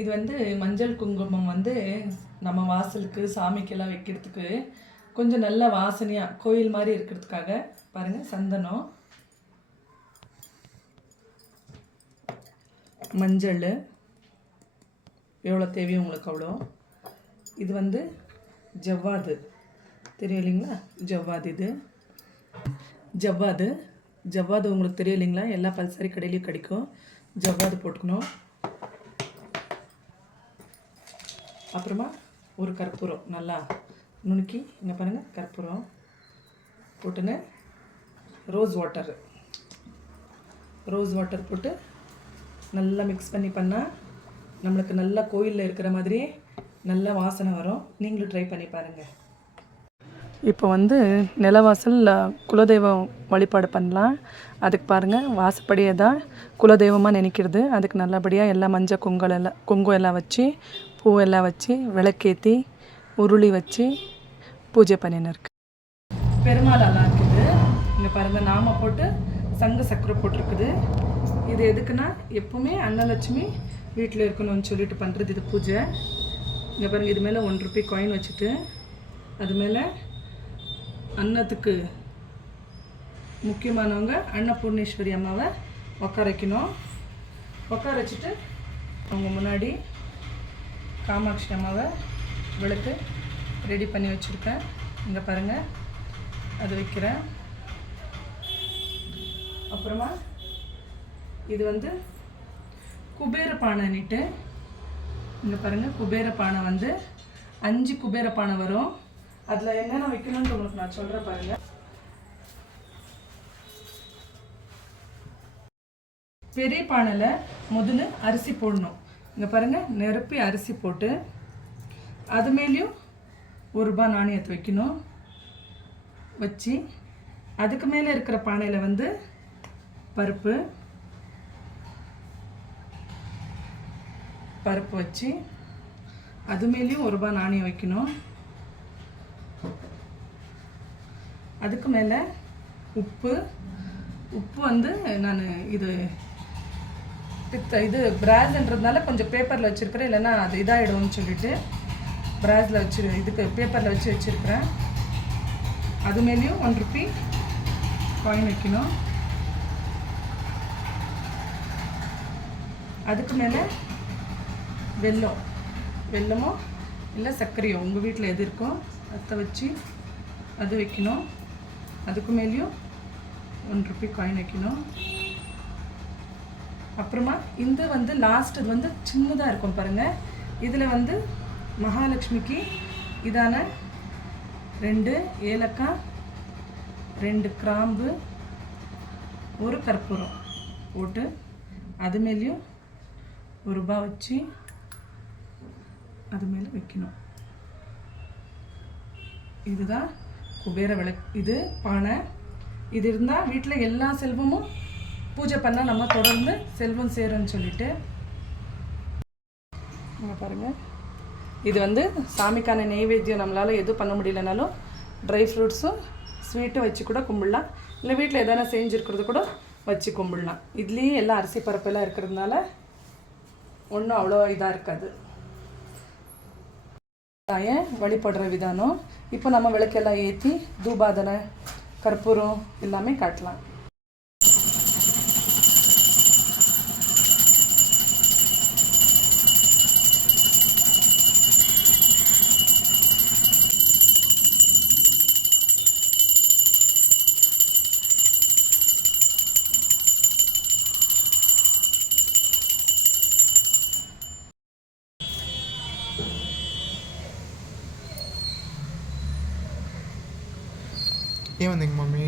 இது வந்து மஞ்சள் குங்குமம் வந்து நம்ம வாசலுக்கு சாமிக்கெல்லாம் வைக்கிறதுக்கு கொஞ்சம் நல்ல வாசனையாக கோயில் மாதிரி இருக்கிறதுக்காக பாருங்கள். சந்தனம், மஞ்சள் எவ்வளோ தேவையோ உங்களுக்கு அவ்வளோ. இது வந்து ஜவ்வாது தெரியும் இல்லைங்களா? ஜவ்வாது, இது ஜவ்வாது. ஜவ்வாது உங்களுக்கு தெரியும் இல்லைங்களா? எல்லா பல்சரி கடையிலையும் கிடைக்கும். ஜவ்வாது போட்டுக்கணும். அப்புறமா ஒரு கற்பூரம் நல்லா நுணுக்கி இங்கே பாருங்கள், கற்பூரம் போட்டுன்னு ரோஸ் வாட்டர் போட்டு நல்லா மிக்ஸ் பண்ணால் நம்மளுக்கு நல்லா கோயிலில் இருக்கிற மாதிரியே நல்ல வாசனை வரும். நீங்களும் ட்ரை பண்ணி பாருங்கள். இப்போ வந்து நிலவாசல் குலதெய்வம் வழிபாடு பண்ணலாம். அதுக்கு பாருங்கள், வாசப்படியை தான் குலதெய்வமாக நினைக்கிறது. அதுக்கு நல்லபடியாக எல்லாம் மஞ்சள் குங்குமம் எல்லாம் வச்சு, பூவெல்லாம் வச்சு, விளக்கேற்றி, உருளி வச்சு பூஜை பண்ணின்னு இருக்கு. பெருமாளெல்லாம் இருக்குது. இங்கே பாருங்கள், நாம போட்டு சங்கு சக்கரை போட்டிருக்குது. இது எதுக்குன்னா எப்போவுமே அன்னலட்சுமி வீட்டில் இருக்கணும்னு சொல்லிட்டு பண்ணுறது இது பூஜை. இங்கே பாருங்கள், இது மேலே 1 ரூபாய் காயின் வச்சுட்டு அது மேலே அன்னத்துக்கு முக்கியமானவங்க அன்னபூர்ணேஸ்வரி அம்மாவை உட்கார வைக்கணும். உட்கார வச்சுட்டு அவங்க முன்னாடி காமாட்சி அம்மாவை விளக்கு ரெடி பண்ணி வச்சுருக்கேன். இங்கே பாருங்கள், அது வைக்கிறேன். அப்புறமா இது வந்து குபேர பானைன்னுட்டு இங்கே பாருங்கள், குபேர பானை வந்து 5 குபேர பானை வரும். அதில் என்னென்ன வைக்கணும்னு உங்களுக்கு நான் சொல்கிறேன் பாருங்கள். பெரிய பானையில் முதல்ல அரிசி போடணும். இங்கே பாருங்கள், நிரப்பி அரிசி போட்டு அது மேலேயும் 1 ரூபாய் நாணயத்தை வைக்கணும். வச்சு அதுக்கு மேலே இருக்கிற பானையில் வந்து பருப்பு வச்சு அது மேலேயும் 1 ரூபாய் நாணயம் வைக்கணும். அதுக்கு மேலே உப்பு வந்து நான் இது பிராஸ்ன்றதுனால கொஞ்சம் பேப்பரில் வச்சுருக்கிறேன், இல்லைன்னா அது இதாகிடும்னு சொல்லிட்டு பிராஸில் இதுக்கு பேப்பரில் வச்சு வச்சுருக்கிறேன். அது மேலேயும் 1 ரூபாய் காயின் வைக்கணும். அதுக்கு மேலே வெல்லமோ இல்லை சர்க்கரையோ உங்கள் வீட்டில் எது இருக்கோ அதை வச்சு அது வைக்கணும். அதுக்கு மேலேயும் 1 ரூபாய் காயின் வைக்கணும். அப்புறமா இந்த வந்து லாஸ்ட் இது வந்து சின்னதாக இருக்கும் பாருங்கள். இதில் வந்து மகாலட்சுமிக்கு இதான 2 ஏலக்காய், 2 கிராம்பு, 1 கற்பூரம் போட்டு அது மேலேயும் 1 ரூபாய் வச்சு அது மேலே வைக்கணும். இதுதான் குபேர விளக்கு. இது பானை. இது இருந்தால் வீட்டில் எல்லா செல்வமும் பூஜை பண்ணால் நம்ம தொடர்ந்து செல்வம் சேரும்னு சொல்லிட்டு பாருங்கள். இது வந்து சாமிக்கான நெய்வேத்தியம். நம்மளால் எதுவும் பண்ண முடியலனாலும் ட்ரை ஃப்ரூட்ஸும் ஸ்வீட்டும் வச்சு கூட கும்பிடலாம். இல்லை வீட்டில் எதனா செஞ்சுருக்கிறது கூட வச்சு கும்பிடலாம். இதுலேயும் எல்லாம் அரிசி பருப்பெல்லாம் இருக்கிறதுனால ஒன்றும் அவ்வளோ இதாக இருக்காது. வழிபடுற விதானம். இப்போ நம்ம விளக்கெல்லாம் ஏற்றி தூபாதனை, கற்பூரம் எல்லாமே காட்டலாம். ఏమంది మమ్మీ?